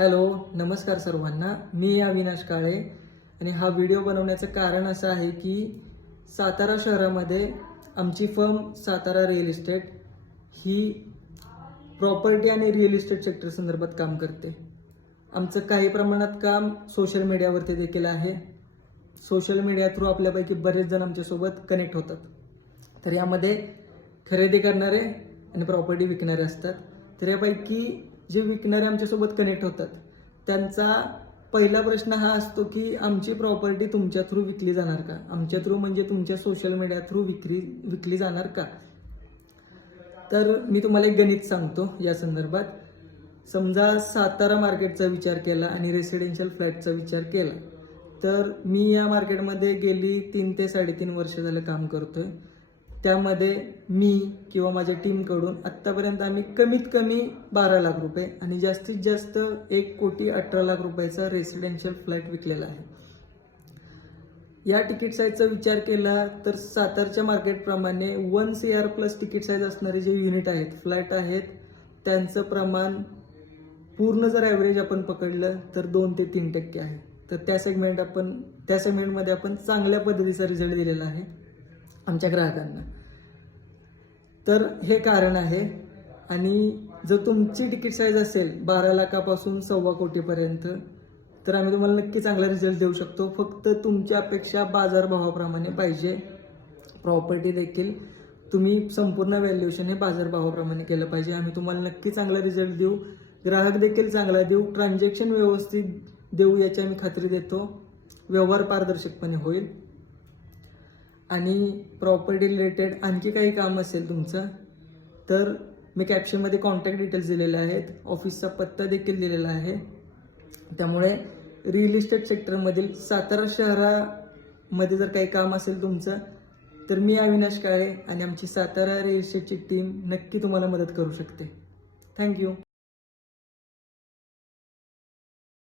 Hello, नमस्कार सर्वांना. मी अविनाश काळे आणि हा व्हिडिओ बनवण्याचं कारण असं आहे की सातारा शहरामध्ये आमची फर्म सातारा रिअल इस्टेट ही प्रॉपर्टी आणि रिअल इस्टेट सेक्टर संदर्भात काम करते. आमचं काही प्रमाणात काम सोशल मीडियावरती देखील आहे. सोशल मीडिया थ्रू आपल्यापैकी बरेच जण आमच्यासोबत कनेक्ट होतात. तर यामध्ये खरेदी करणारे आणि प्रॉपर्टी विकणारे असतात. तर यापैकी जे विकणारे आमच्यासोबत कनेक्ट होतात त्यांचा पहिला प्रश्न हा असतो की आमची प्रॉपर्टी तुमच्या थ्रू विकली जाणार का? आमच्या थ्रू म्हणजे तुमच्या सोशल मीडिया थ्रू विकली जाणार का? तर मी तुम्हाला एक गणित सांगतो या संदर्भात. समजा सातारा मार्केटचा विचार केला आणि रेसिडेन्शियल फ्लॅटचा विचार केला तर मी या मार्केटमध्ये गेली 3 ते 3.5 वर्ष झालं काम करतोय. त्यामध्ये मी किंवा माझ्या टीमकडून आत्तापर्यंत आम्ही कमीत कमी 12 लाख रुपये आणि जास्तीत जास्त 1,18 लाख रुपयाचा रेसिडेन्शियल फ्लॅट विकलेला आहे. या तिकीट साईजचा विचार केला तर सातारच्या मार्केटप्रमाणे 1 CR प्लस तिकीट साईज असणारे जे युनिट आहेत, फ्लॅट आहेत, त्यांचं प्रमाण पूर्ण जर ॲव्हरेज आपण पकडलं तर 2 ते 3% आहे. तर त्या सेगमेंटमध्ये आपण चांगल्या पद्धतीचा रिझल्ट दिलेला आहे आमच्या ग्राहकांना. तर हे कारण आहे. आणि जर तुमची तिकीट साईज असेल 12 लाखापासून 1.25 कोटीपर्यंत तर आम्ही तुम्हाला नक्की चांगला रिझल्ट देऊ शकतो. फक्त तुमच्या अपेक्षा बाजारभावाप्रमाणे पाहिजे. प्रॉपर्टी देखील तुम्ही संपूर्ण व्हॅल्युएशन हे बाजारभावाप्रमाणे केलं पाहिजे. आम्ही तुम्हाला नक्की चांगला रिझल्ट देऊ, ग्राहक देखील चांगला देऊ, ट्रान्झॅक्शन व्यवस्थित देऊ याची आम्ही खात्री देतो. व्यवहार पारदर्शकपणे होईल. आणि प्रॉपर्टी रिलेटेड आणखी काही काम असेल तुमचं तर मी कॅप्शनमध्ये कॉन्टॅक्ट डिटेल्स दिलेले आहेत, ऑफिसचा पत्ता देखील दिलेला आहे. त्यामुळे रिअल इस्टेट सेक्टरमधील सातारा शहरामध्ये जर काही काम असेल तुमचं तर मी अविनाश काळे आणि आमची सातारा रिअल इस्टेटची टीम नक्की तुम्हाला मदत करू शकते. थँक्यू.